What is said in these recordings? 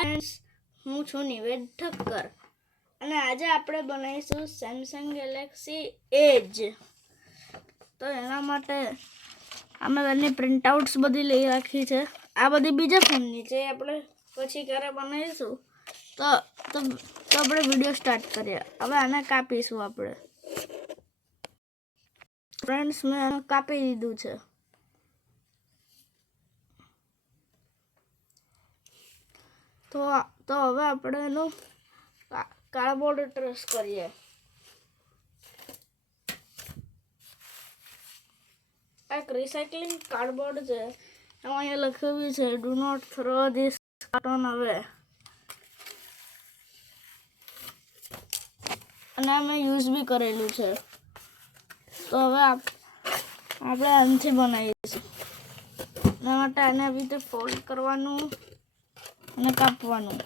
Friends, હું છું નિવેદ ઠક્કર અને આજે આપણે બનાવીશું સેમસંગ ગેલેક્સી એજ. તો એના માટે અમે એની પ્રિન્ટઆઉટ્સ બધી લઈ રાખી છે. આ બધી બીજા ફોનની છે, આપણે પછી ક્યારે બનાવીશું. તો આપણે વિડીયો સ્ટાર્ટ કરીએ. હવે આને કાપીશું આપણે. ફ્રેન્ડ્સ, મેં આને કાપી દીધું છે. તો હવે આપણે એનું કાર્ડબોર્ડ ટ્રેસ કરીએ. એક રિસાયકલિંગ કાર્ડબોર્ડ છે. એમાં અહીંયા લખેલું છે do not throw this carton away. અને અમે યુઝ બી કરેલું છે. તો હવે આપણે આનાથી બનાવીશું. એના માટે આને આવી રીતે ફોલ્ડ કરવાનું અને કાપવાનું.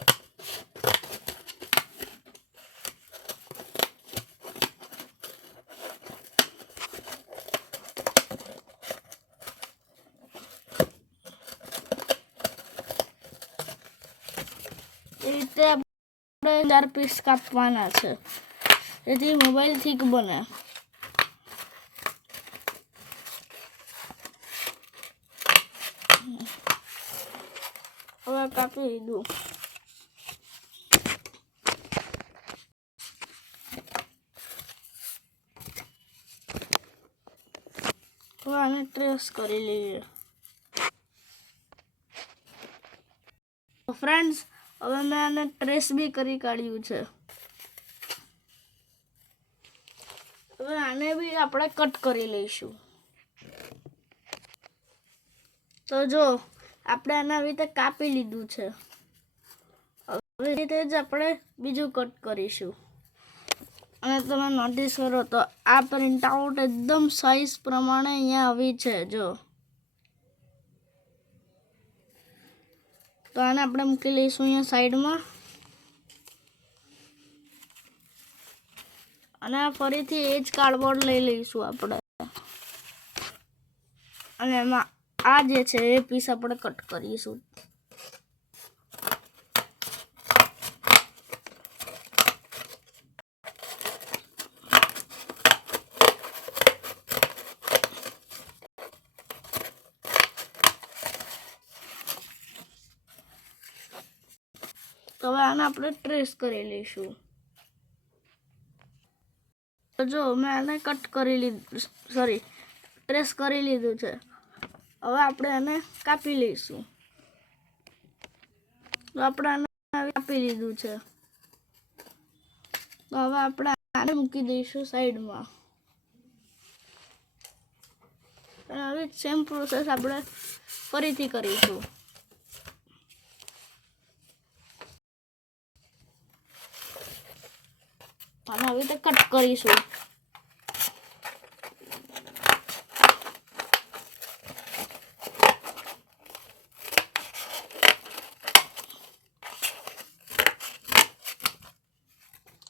એ રીતે આપણે 4 પીસ કાપવાના છે, જેથી મોબાઈલ ઠીક બને. હવે કાપી દીધું. હવે આને ટ્રેસ કરી લઈએ. ફ્રેન્ડ્સ, હવે મેં આને ટ્રેસ બી કરી કાઢ્યું છે. હવે આને બી આપણે કટ કરી લઈશું. તો જો આપણે આના રીતે કાપી લીધું છે. હવે રીતે જ આપણે બીજું કટ કરીશું. અને તમે નોટિસ કરો તો આ પ્રિન્ટ આઉટ એકદમ સાઈઝ પ્રમાણે અહીંયા આવી છે. જો તો આને આપણે મૂકી લઈશું અહીંયા સાઈડમાં. અને ફરીથી એ જ કાર્ડબોર્ડ લઈ લઈશું આપણે. અને એમાં આ જે છે એ પીસ આપણે કટ કરીશું. તો હવે આને આપણે ટ્રેસ કરી લઈશું. તો જો મેં આને કટ કરી લીધું, ટ્રેસ કરી લીધું છે. હવે આપણે આને કાપી લઈશું. તો આપણે આને કાપી લીધું છે. તો હવે આપણે આને મૂકી દઈશું સાઈડમાં. અને હવે સેમ પ્રોસેસ આપણે ફરીથી કરીશું. અને હવે તો કટ કરીશું.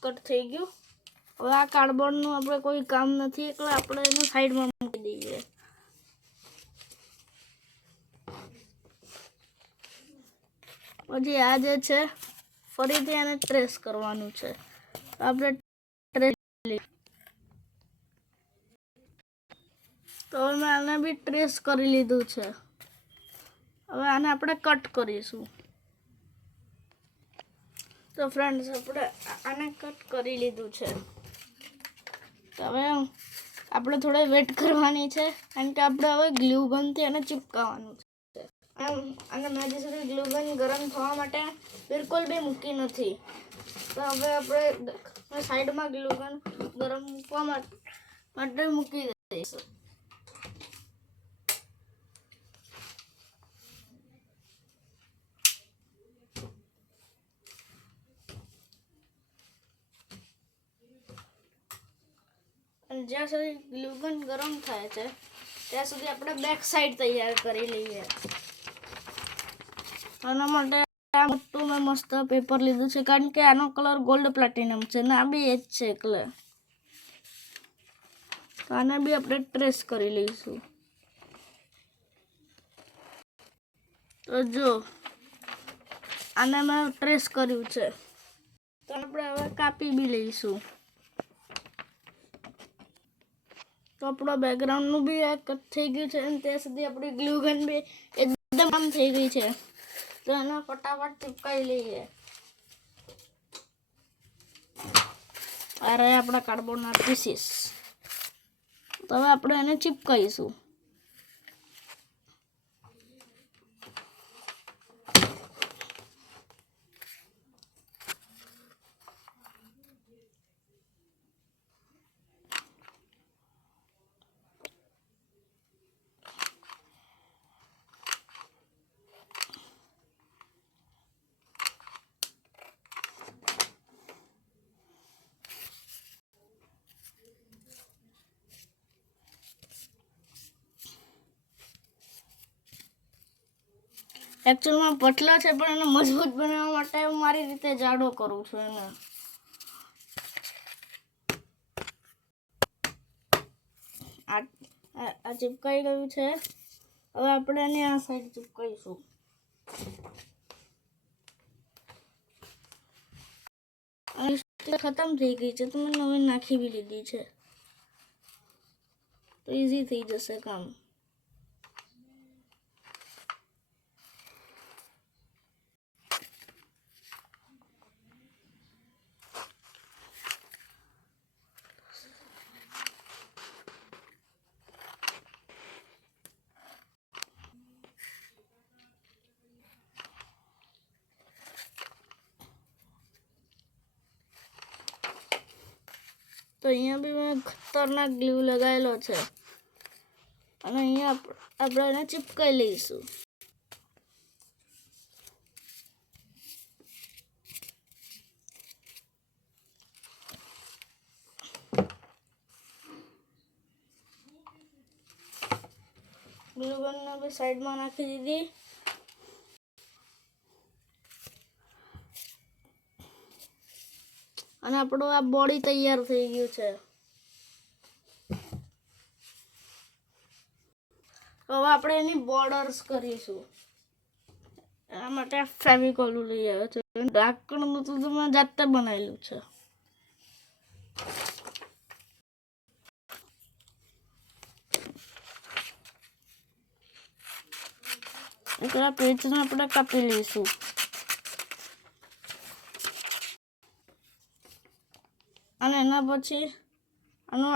કટ થઈ ગયું. હવે આ કાર્ડબોર્ડનું આપણે કોઈ કામ નથી, એટલે આપણે એનું સાઈડમાં મૂકી દઈએ. પછી આ જે છે ફરીથી આને ટ્રેસ કરવાનું છે. આપણે તો મેં આને બી ટ્રેસ કરી લીધું છે. હવે આને આપણે કટ કરીશું. તો ફ્રેન્ડ્સ, આપણે આને કટ કરી લીધું છે. તો હવે આપણે થોડે વેટ કરવાની છે, કારણ કે આપણે હવે ગ્લુ ગનથી આને ચિપકાવવાનું છે. અને મેં હજી સુધી ગ્લુ ગન ગરમ થવા માટે બિલકુલ બી મૂકી નથી. તો હવે આપણે સાઈડમાં ગ્લુ ગન ગરમ મૂકવા માટે મૂકી દઈશું. જ્યાં સુધી ગ્લુ ગન ગરમ થાય છે ત્યાં સુધી આપણે બેક સાઈડ તૈયાર કરી લઈએ. આના માટે આ મોટું મેં મસ્ત પેપર લીધું છે, કારણ કે આનો કલર ગોલ્ડ પ્લેટિનમ છે ને આ બી એ જ છે. એટલે આને બી આપણે ટ્રેસ કરી લઈશું. તો જો આને મેં ટ્રેસ કર્યું છે, તો આપણે હવે કાપી બી લઈશું. તો આપણો બેકગ્રાઉન્ડનું બી આ કટ થઈ ગયું છે અને ત્યાં સુધી આપણી ગ્લુ ગન બી એકદમ આમ થઈ ગઈ છે. તો એને ફટાફટ ચિપકાવી લઈએ. આ રહ્યા આપણા કાર્ડબોર્ડના પીસીસ. તો હવે આપણે એને ચિપકાવીશું. એકચ્યુઅલમાં પતલો છે પણ એને મજબૂત બનાવવા માટે હું મારી રીતે જાડો કરું છું એને. આ ચિપકાઈ ગયું છે. હવે આપણે એને આ સાઈડ ચિપકાઈશું. ખતમ થઈ ગઈ છે તો મેં નવી નાખી બી લીધી છે, તો ઈઝી થઈ જશે કામ. તો અહીંયા બી મેં ખતરનાક ગ્લુ લગાવેલો છે અને અહીંયા આપણે એને ચિપકાઈ લઈશું. ગ્લુ ગનને બી સાઈડમાં નાખી દીધી. અને આપણું આ બોડી તૈયાર થઈ ગયું છે. હવે આપણે એની બોર્ડર્સ કરીશું. એના માટે ફેવિકોલ લઈ આવ્યો છે. ઢાંકણનું તો મેં જાતે બનાવેલું છે. એકલા પેજને આપણે કાપી લઈશું. અને એના પછી આનું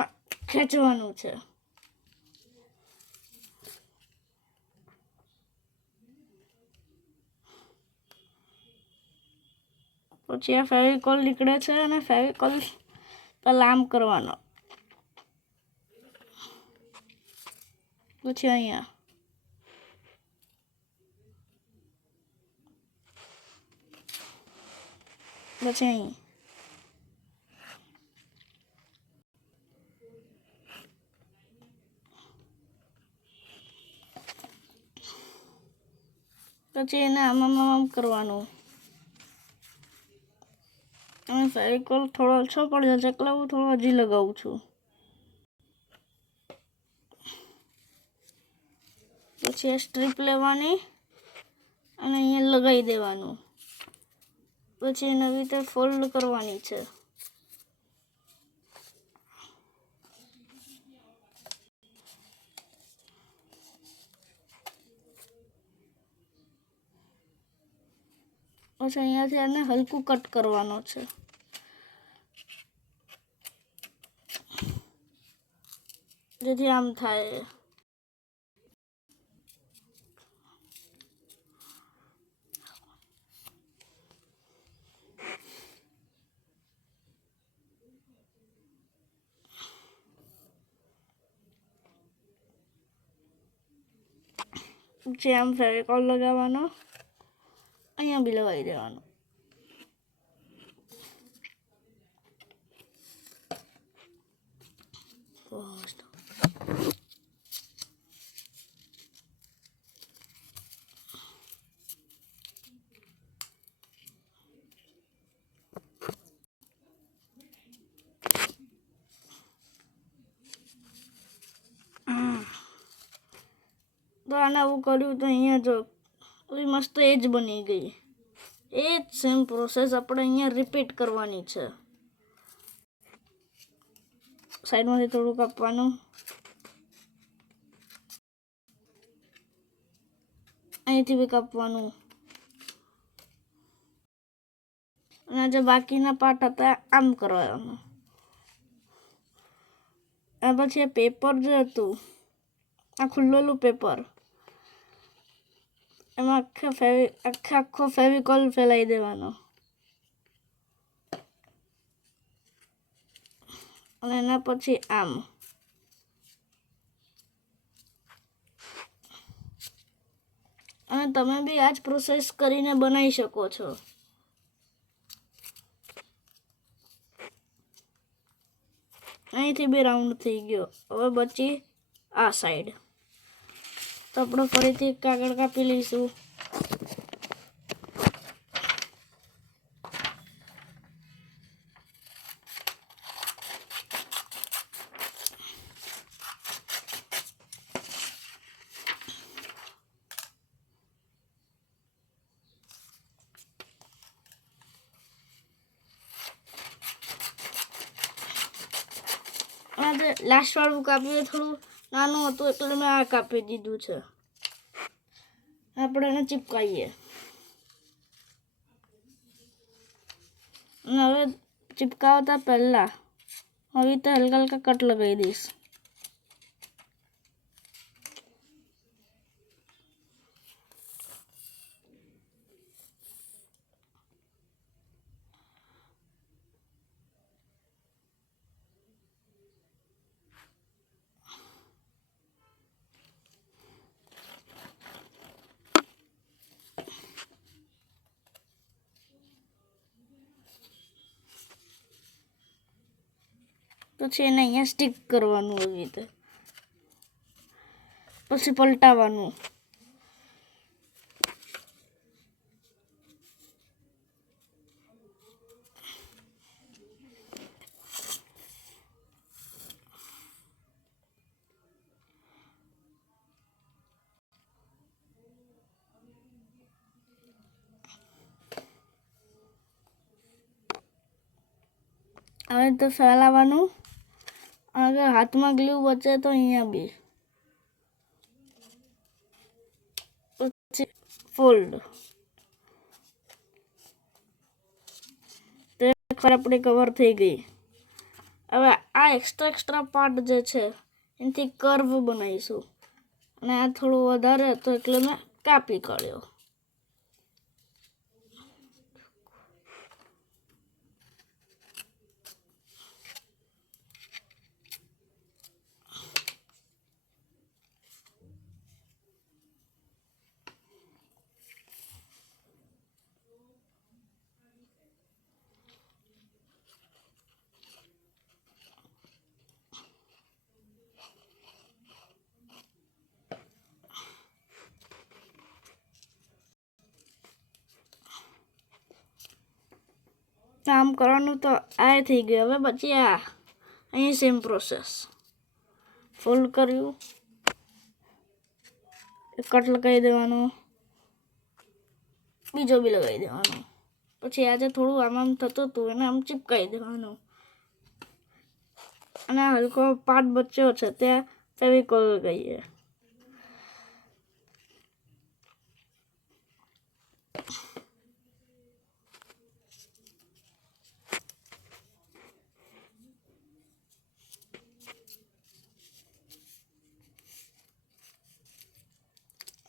ખેંચવાનું છે. પછી આ ફેવિકોલ નીકળે છે અને ફેવિકોલ પહેલાં આમ કરવાનો, પછી અહીંયા, પછી અહીં. પછી એને આમ કરવાનું. અને ફેવિકોલ થોડો ઓછો પડી જશે એટલે હું થોડો હજી લગાવું છું. પછી આ સ્ટ્રીપ લેવાની અને અહીંયા લગાવી દેવાનું. પછી એના રીતે ફોલ્ડ કરવાની છે. પછી અહીંયાથી એને હલકું કટ કરવાનો છે. જેથી આમ થાય. પછી આમ ફેવિકોલ લગાવવાનો, અહીંયા બી લગાવી દેવાનો. તો આને આવું કર્યું તો અહીંયા જો મસ્ત એજ બની ગઈ. એ જ સેમ પ્રોસેસ આપણે અહીંયા રિપીટ કરવાની છે. સાઈડમાંથી થોડું કાપવાનું, અહીંથી બી કાપવાનું, અને જે બાકીના પાર્ટ હતા આમ કરવાનું. આ પછી આ પેપર જે હતું, આ ખુલ્લેલું પેપર, એમાં આખો ફેવિકોલ ફેલાઈ દેવાનો, અને એના પછી આમ. અને તમે બી આ જ પ્રોસેસ કરીને બનાવી શકો છો. અહીંથી બી રાઉન્ડ થઈ ગયો. હવે બચી આ સાઈડ, તો આપણે ફરીથી કાગળ કાપી લઈશું. આ જે લાસ્ટ વાળું કાપ્યું થોડું નાનું હતું એટલે મેં આ કાપી દીધું છે. આપણે એને ચીપકાવીએ. અને હવે ચીપકાવતા પહેલાં હવે તો હલકા હલકા કટ લગાવી દઈશ. પછી એને અહીંયા સ્ટીક કરવાનું આવી રીતે, પછી પલટાવવાનું. હવે તો ફેલાવાનું. અગર હાથમાં ગ્લુ બચે તો અહીંયા બી પછી ફોલ્ડ. તો ખર આપણી કવર થઈ ગઈ. હવે આ એક્સ્ટ્રા પાર્ટ જે છે એનાથી કર્વ બનાવીશું, અને આ થોડું વધારે તો એટલે મેં કાપી કાઢ્યો. આમ કરવાનું તો આ થઈ ગયું. હવે પછી આ અહીં સેમ પ્રોસેસ, ફોલ્ડ કર્યું, કટ લગાવી દેવાનો, બીજો બી લગાવી દેવાનો. પછી આજે થોડું આમ થતું હતું એને આમ ચીપકાવી દેવાનું. અને આ હલકો પાર્ટ બચ્યો છે ત્યાં ફેવિકોલ લગાવીએ.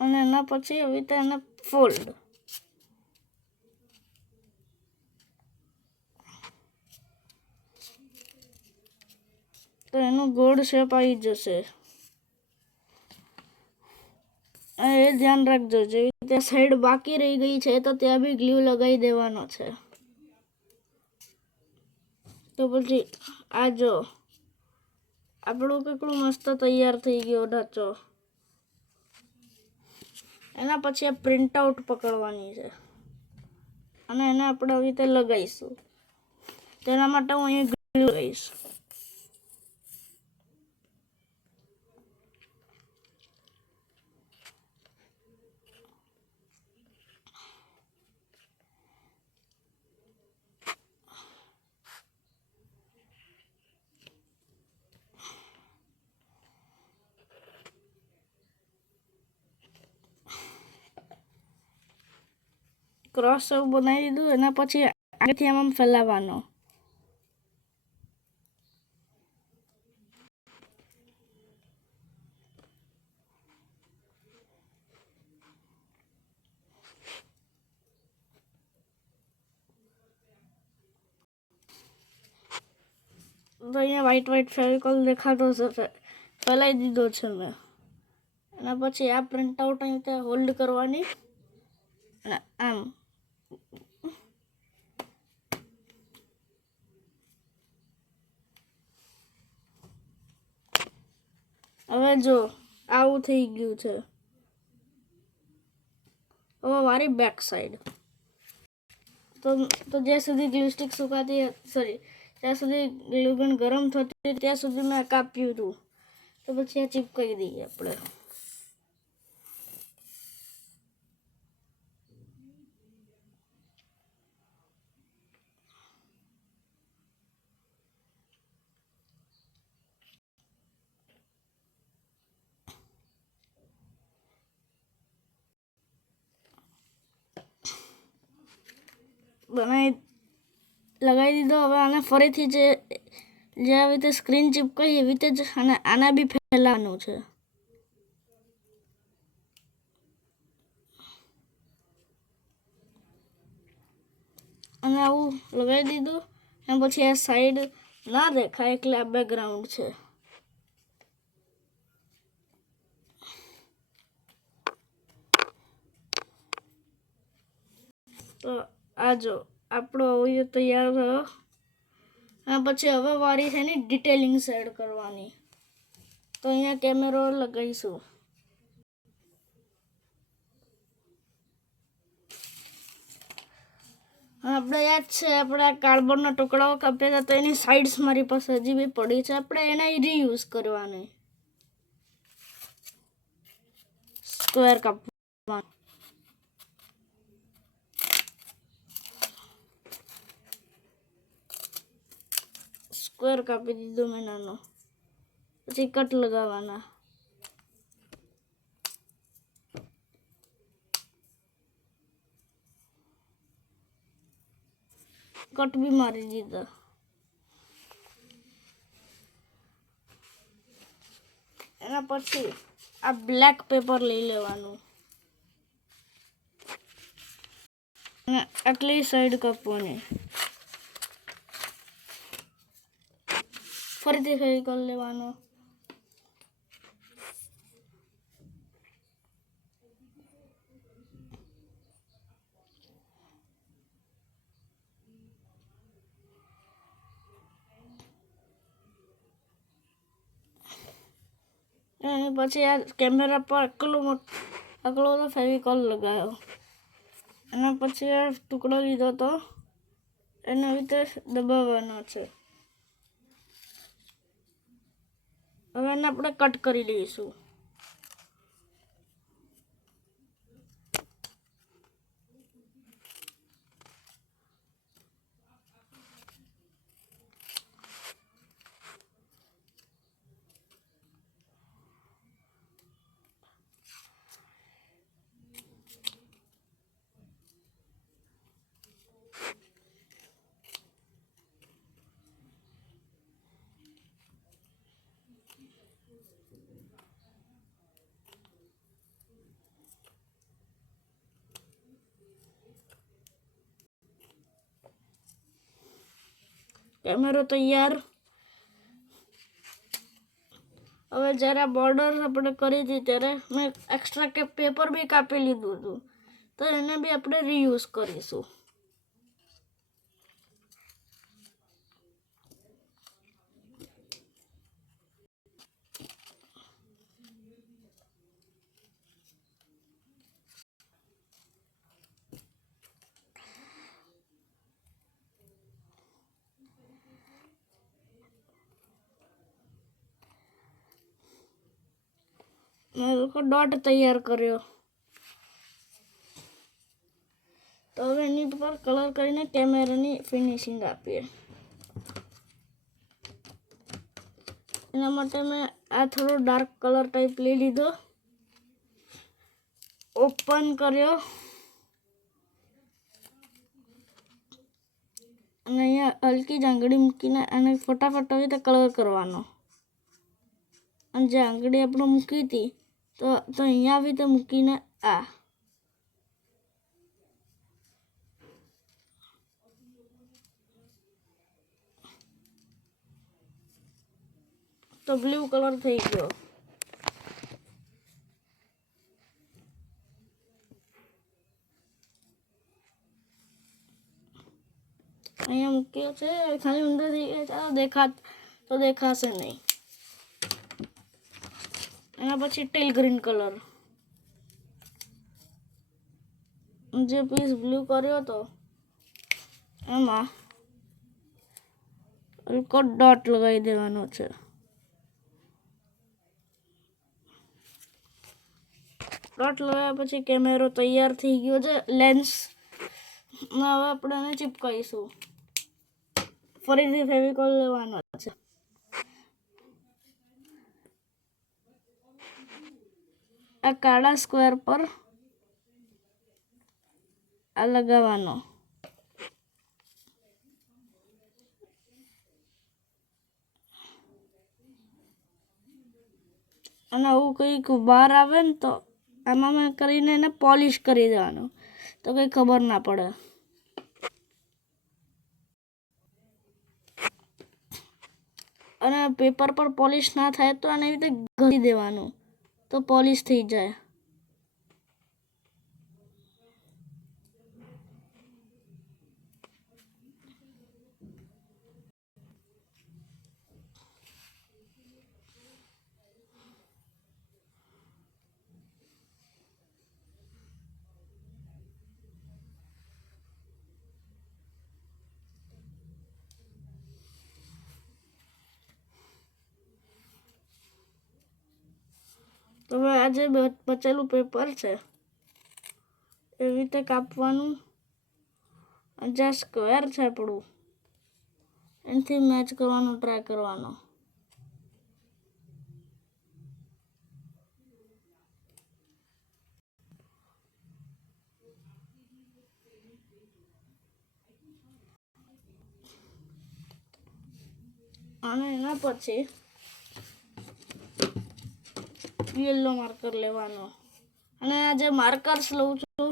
અને એના પછી આવી રીતે એને ફોલ્ડ. તો એનું ગોળ શેપ આવી જશે. એ ધ્યાન રાખજો, જેવી રીતે સાઈડ બાકી રહી ગઈ છે તો ત્યાં બી ગ્લુ લગાવી દેવાનો છે. તો પછી આ જો આપણું કેટલું મસ્ત તૈયાર થઈ ગયો ઢાંચો. એના પછી આ પ્રિન્ટ આઉટ પકડવાની છે અને એને આપણે આવી રીતે લગાવીશું. તેના માટે હું અહીં ગ્લુ લગાવીશ. ક્રોસ એવું બનાવી દીધું. એના પછી આગળથી આમ ફેલાવવાનો. તો અહીંયા વ્હાઈટ ફેવિકોલ દેખાતો છે, ફેલાઈ દીધો છે મેં. એના પછી આ પ્રિન્ટ આઉટ અહીં ત્યાં હોલ્ડ કરવાની અને આમ હવે જો આવું થઈ ગયું છે. હવે મારી બેક સાઈડ તો જ્યાં સુધી ગ્લુ સ્ટિક સુકાતી ત્યાં સુધી ગ્લુગન ગરમ થતી ત્યાં સુધી મેં કાપ્યું હતું. તો પછી આ ચીપકાવી દઈએ આપણે. લગાવી દીધો. હવે આને ફરીથી જે આવી રીતે સ્ક્રીન ચીપકાઈ એવી રીતે જ આના બી ફેલાવાનું છે. અને આવું લગાવી દીધું. અને પછી આ સાઈડ ના દેખાય એટલે આ બેકગ્રાઉન્ડ છે. તો આ જો આપણો ઓવિયો તૈયાર થયો. અને પછી હવે વારી છે ને ડિટેલિંગ એડ કરવાની. તો અહીંયા કેમેરો લગાવીશું. આપણે યાદ છે આપણે કાર્ડબોર્ડના ટુકડાઓ કાપ્યા હતા તો એની સાઇડ્સ મારી પાસે હજી બી પડી છે. આપણે એને રીયુઝ કરવાની. સ્ક્વેર કાપવા. સ્ક્વેર કાપી દીધો મેં નાનો. પછી કટ લગાવવાના. કટ બી મારી દીધા. એના પછી આ બ્લેક પેપર લઈ લેવાનું અને આટલી સાઈડ કાપવાની. ફરીથી ફેવિકોલ લેવાનો. અને પછી આ કેમેરા પર આટલો બધો ફેવિકોલ લગાવ્યો. એના પછી આ ટુકડો લીધો તો એના રીતે દબાવવાનો છે. હવે એને આપણે કટ કરી લઈશું. કેમેરો તૈયાર. હવે જ્યારે બોર્ડર આપણે કરી હતી ત્યારે મેં એક્સ્ટ્રા પેપર બી કાપી લીધું હતું. તો એને બી આપણે રીયુઝ કરીશું. મેં લોકો ડોટ તૈયાર કર્યો. તો હવે એની પર કલર કરીને કેમેરાની ફિનિશિંગ આપીએ. એના માટે મેં આ થોડો ડાર્ક કલર ટાઈપ લઈ લીધો. ઓપન કર્યો. હલકી જ આંગળી મૂકીને અને ફટાફટ આવી રીતે કલર કરવાનો. અને જે આંગળી આપણે મૂકી હતી તો અહીંયા આવી રીતે મૂકીને આ તો બ્લુ કલર થઈ ગયો. અહીંયા મૂક્યો છે, ખાલી ઊંધો થઈ ગયા છે, દેખાશે નહીં. એના પછી ટેલ ગ્રીન કલર, જે પીસ બ્લુ કર્યો હતો એમાં હલકો ડોટ લગાવી દેવાનો છે. ડોટ લગાવ્યા પછી કેમેરો તૈયાર થઈ ગયો છે. લેન્સ હવે આપણે એને ચીપકાવીશું. ફરીથી ફેવિકોલ લેવાનો છે. આ કાળા સ્ક્વેર પર આ લગાવવાનો. અને આવું કંઈક બહાર આવે ને તો આમાં મેં કરીને એને પોલિશ કરી દેવાનું, તો કંઈ ખબર ના પડે. અને પેપર પર પોલિશ ના થાય તો આને રીતે ઘસી દેવાનું, તો પોલિશ થઈ જાય. તો હવે આ જે બચેલું પેપર છે એવી રીતે કાપવાનું. જ્યાં સ્ક્વેર છે આપણું એનાથી મેચ કરવાનો ટ્રાય કરવાનો. અને એના પછી યલો માર્કર લેવાનો. અને આ જે માર્કર્સ લઉં છું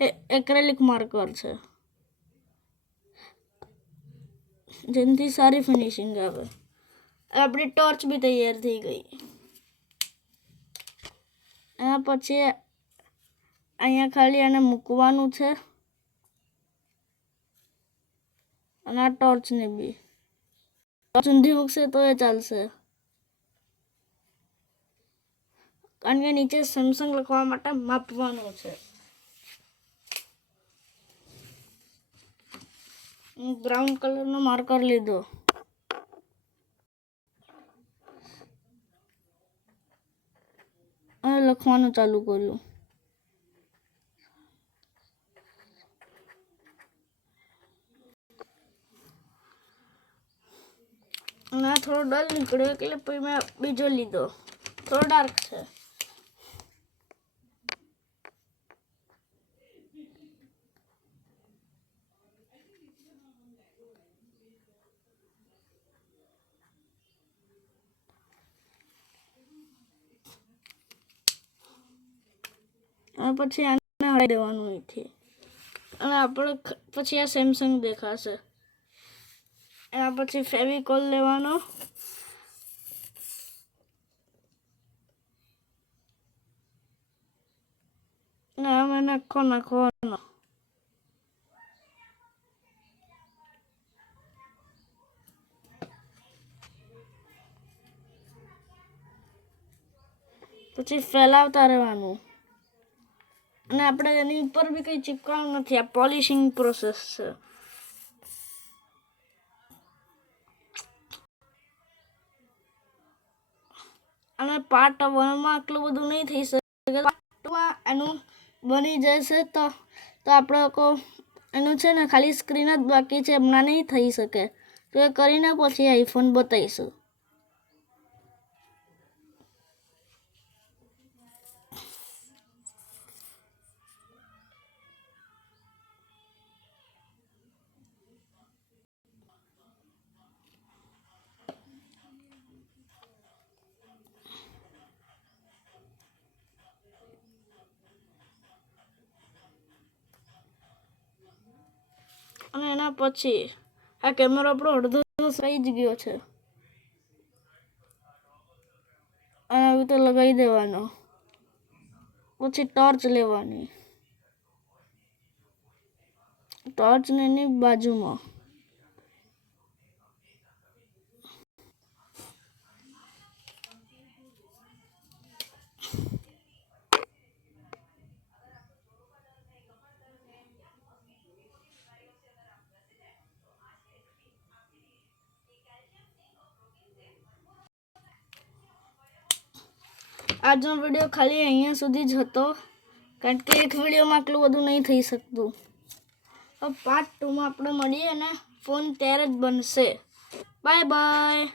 એ એક્રેલિક માર્કર છે, જેનાથી સારી ફિનિશિંગ આવે. આપણી ટોર્ચ બી તૈયાર થઈ ગઈ. એના પછી અહીંયા ખાલી એને મૂકવાનું છે. અને આ ટોર્ચને બી ઊંધી મૂકશે તો એ ચાલશે, કારણ કે નીચે સેમસંગ લખવા માટે માપવાનું છે. બ્રાઉન કલરનો માર્કર લીધો. અને લખવાનું ચાલુ કર્યું. અને આ થોડો ડલ નીકળ્યો એટલે પછી મેં બીજો લીધો, થોડો ડાર્ક છે. અને પછી આને હટાવી દેવાનું અહીંથી. અને આપણે પછી આ સેમસંગ દેખાશે. એના પછી ફેવિકોલ લેવાનો. ને આમ એને આખો નાખવાનો. પછી ફેલાવતા રહેવાનું. અને આપણે એની ઉપર બી કંઈ ચીપકાવવાનું નથી, આ પોલિશિંગ પ્રોસેસ છે. અને પાર્ટ 1માં આટલું બધું નહીં થઈ શકે. પાર્ટ 2માં એનું બની જશે તો આપણે એનું છે ને ખાલી સ્ક્રીન જ બાકી છે, હમણાં નહીં થઈ શકે. તો એ કરીને પછી આઈફોન બતાવીશું. અને એના પછી આ કેમેરો આપણો અડધો થઈ જ ગયો છે. અને આવી રીતે લગાવી દેવાનો. પછી ટોર્ચ લેવાની, ટોર્ચને એની બાજુમાં આજનો વિડીયો ખાલી અહીંયા સુધી જ હતો, કારણ કે એક વિડીયોમાં આટલું બધું નહીં થઈ શકતું. હવે પાર્ટ 2માં આપણે મળીએ ને ફોન ત્યારે જ બનશે. Bye bye.